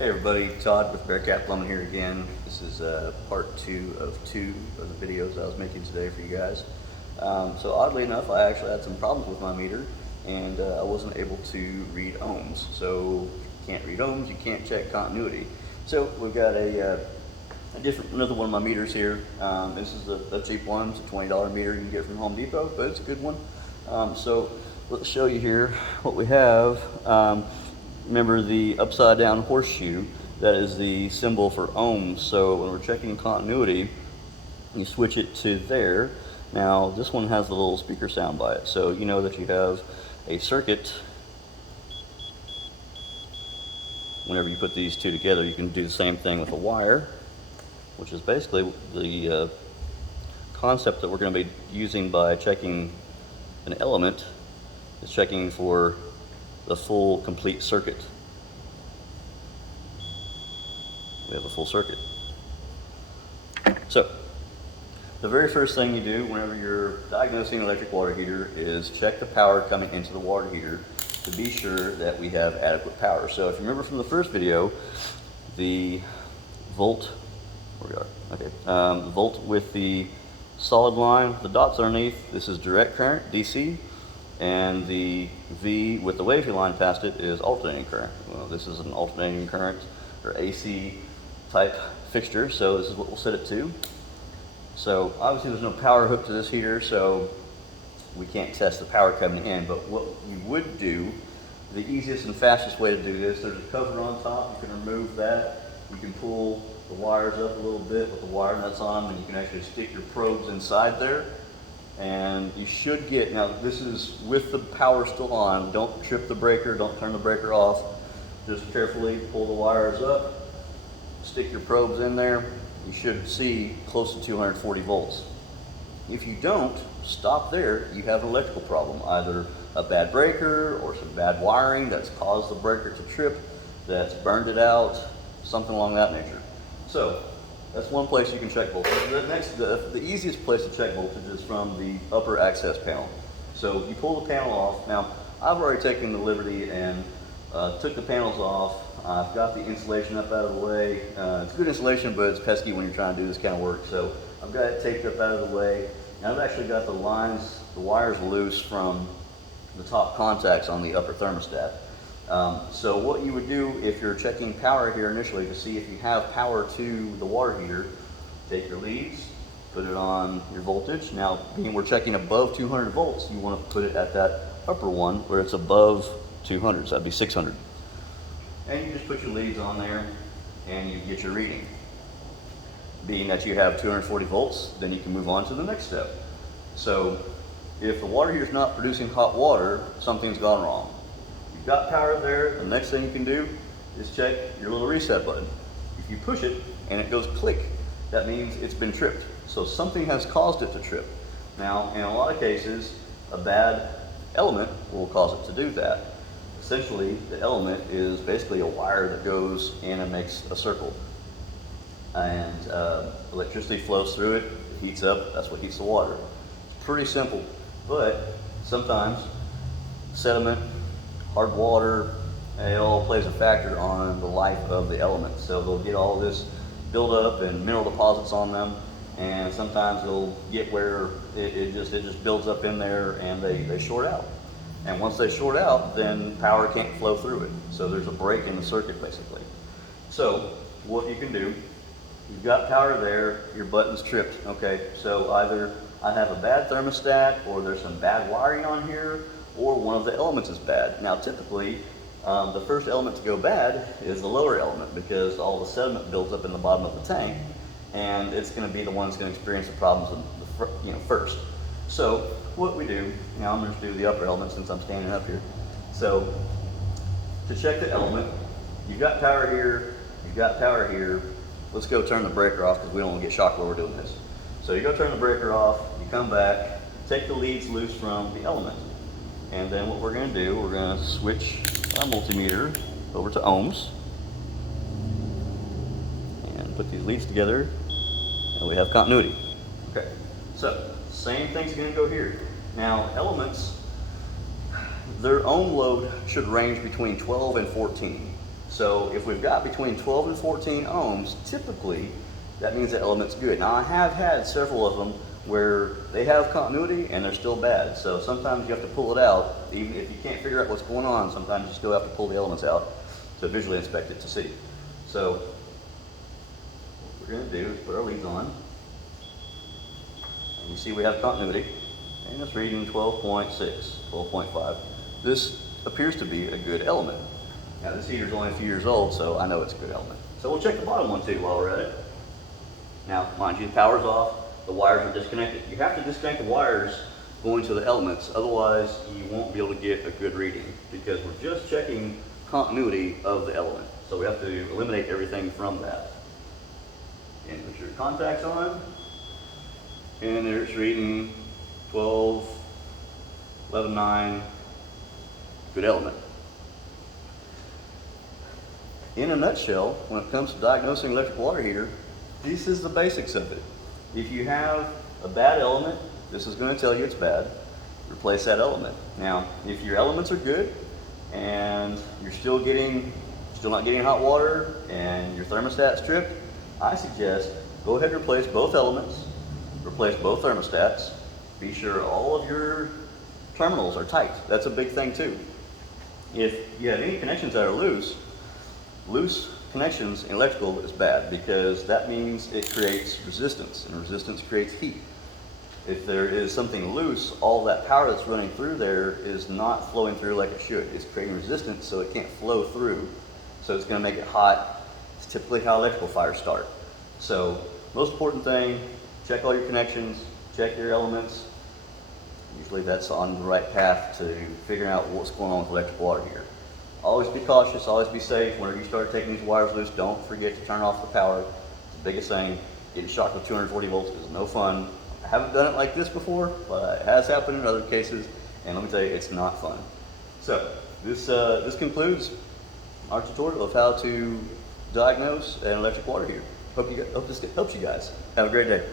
Hey everybody, Todd with Bearcat Plumbing here again. This is part two of the videos I was making today for you guys. So oddly enough, I actually had some problems with my meter and I wasn't able to read ohms. So if you can't read ohms, you can't check continuity. So we've got another one of my meters here. This is a cheap one. It's a $20 meter you can get from Home Depot, but it's a good one. So let's show you here what we have. Remember the upside down horseshoe, that is the symbol for ohms. So when we're checking continuity, you switch it to there. Now this one has the little speaker sound by it, so you know that you have a circuit. Whenever you put these two together, you can do the same thing with a wire, which is basically the concept that we're going to be using by checking an element, is checking for the full complete circuit. We have a full circuit. So the very first thing you do whenever you're diagnosing an electric water heater is check the power coming into the water heater to be sure that we have adequate power. So if you remember from the first video, the volt, where we are, okay, the volt with the solid line, the dots underneath, this is direct current, DC. And the V with the wavy line past it is alternating current. Well, this is an alternating current or AC type fixture, so this is what we'll set it to. So obviously there's no power hooked to this heater, so we can't test the power coming in, but what we would do, the easiest and fastest way to do this, there's a cover on top. You can remove that. You can pull the wires up a little bit with the wire nuts on them, and you can actually stick your probes inside there. And you should get, now this is with the power still on, don't trip the breaker, don't turn the breaker off. Just carefully pull the wires up, stick your probes in there. You should see close to 240 volts. If you don't, stop there, you have an electrical problem. Either a bad breaker or some bad wiring that's caused the breaker to trip, that's burned it out, something along that nature. So that's one place you can check voltage. The easiest place to check voltage is from the upper access panel. So you pull the panel off. Now, I've already taken the liberty and took the panels off. I've got the insulation up out of the way. It's good insulation, but it's pesky when you're trying to do this kind of work. So I've got it taped up out of the way. And I've actually got the wires loose from the top contacts on the upper thermostat. So what you would do if you're checking power here initially to see if you have power to the water heater, take your leads, put it on your voltage. Now, being we're checking above 200 volts, you want to put it at that upper one where it's above 200, so that'd be 600. And you just put your leads on there and you get your reading. Being that you have 240 volts, then you can move on to the next step. So if the water heater is not producing hot water, something's gone wrong. You've got power there, the next thing you can do is check your little reset button. If you push it and it goes click, that means it's been tripped. So something has caused it to trip. Now, in a lot of cases, a bad element will cause it to do that. Essentially, the element is basically a wire that goes in and makes a circle. And electricity flows through it, it heats up, that's what heats the water. It's pretty simple, but sometimes sediment, hard water, it all plays a factor on the life of the elements. So they'll get all this buildup and mineral deposits on them, and sometimes they'll get where it just builds up in there and they short out. And once they short out, then power can't flow through it. So there's a break in the circuit basically. So what you can do, you've got power there, your button's tripped, okay? So either I have a bad thermostat or there's some bad wiring on here, or one of the elements is bad. Now typically, the first element to go bad is the lower element because all the sediment builds up in the bottom of the tank, and it's going to be the one that's going to experience the problems first. So what we do, now I'm going to do the upper element since I'm standing up here. So to check the element, you've got power here, you've got power here. Let's go turn the breaker off because we don't want to get shocked while we're doing this. So you go turn the breaker off, you come back, take the leads loose from the element. And then what we're going to do, we're going to switch our multimeter over to ohms and put these leads together, and we have continuity. Okay, so same thing's going to go here. Now elements, their ohm load should range between 12 and 14. So if we've got between 12 and 14 ohms, typically that means the element's good. Now I have had several of them where they have continuity and they're still bad. So sometimes you have to pull it out. Even if you can't figure out what's going on, sometimes you still have to pull the elements out to visually inspect it to see. So what we're going to do is put our leads on. And you see we have continuity. And it's reading 12.6, 12.5. This appears to be a good element. Now this heater's only a few years old, so I know it's a good element. So we'll check the bottom one too while we're at it. Now, mind you, the power's off, the wires are disconnected. You have to disconnect the wires going to the elements, otherwise you won't be able to get a good reading because we're just checking continuity of the element. So we have to eliminate everything from that. And put your contacts on, and there's reading 12, 11.9, good element. In a nutshell, when it comes to diagnosing electric water heater, this is the basics of it. If you have a bad element, this is going to tell you it's bad. Replace that element. Now, if your elements are good and you're still not getting hot water and your thermostat's tripped, I suggest go ahead and replace both elements, replace both thermostats. Be sure all of your terminals are tight. That's a big thing too. If you have any connections that are loose connections in electrical is bad because that means it creates resistance, and resistance creates heat. If there is something loose, all that power that's running through there is not flowing through like it should. It's creating resistance so it can't flow through. So it's going to make it hot. It's typically how electrical fires start. So most important thing, check all your connections, check your elements. Usually that's on the right path to figuring out what's going on with electric water heater. Always be cautious, always be safe. Whenever you start taking these wires loose, don't forget to turn off the power. It's the biggest thing. Getting shocked with 240 volts is no fun. I haven't done it like this before, but it has happened in other cases, and let me tell you, it's not fun. So this concludes our tutorial of how to diagnose an electric water heater. Hope this helps you guys. Have a great day.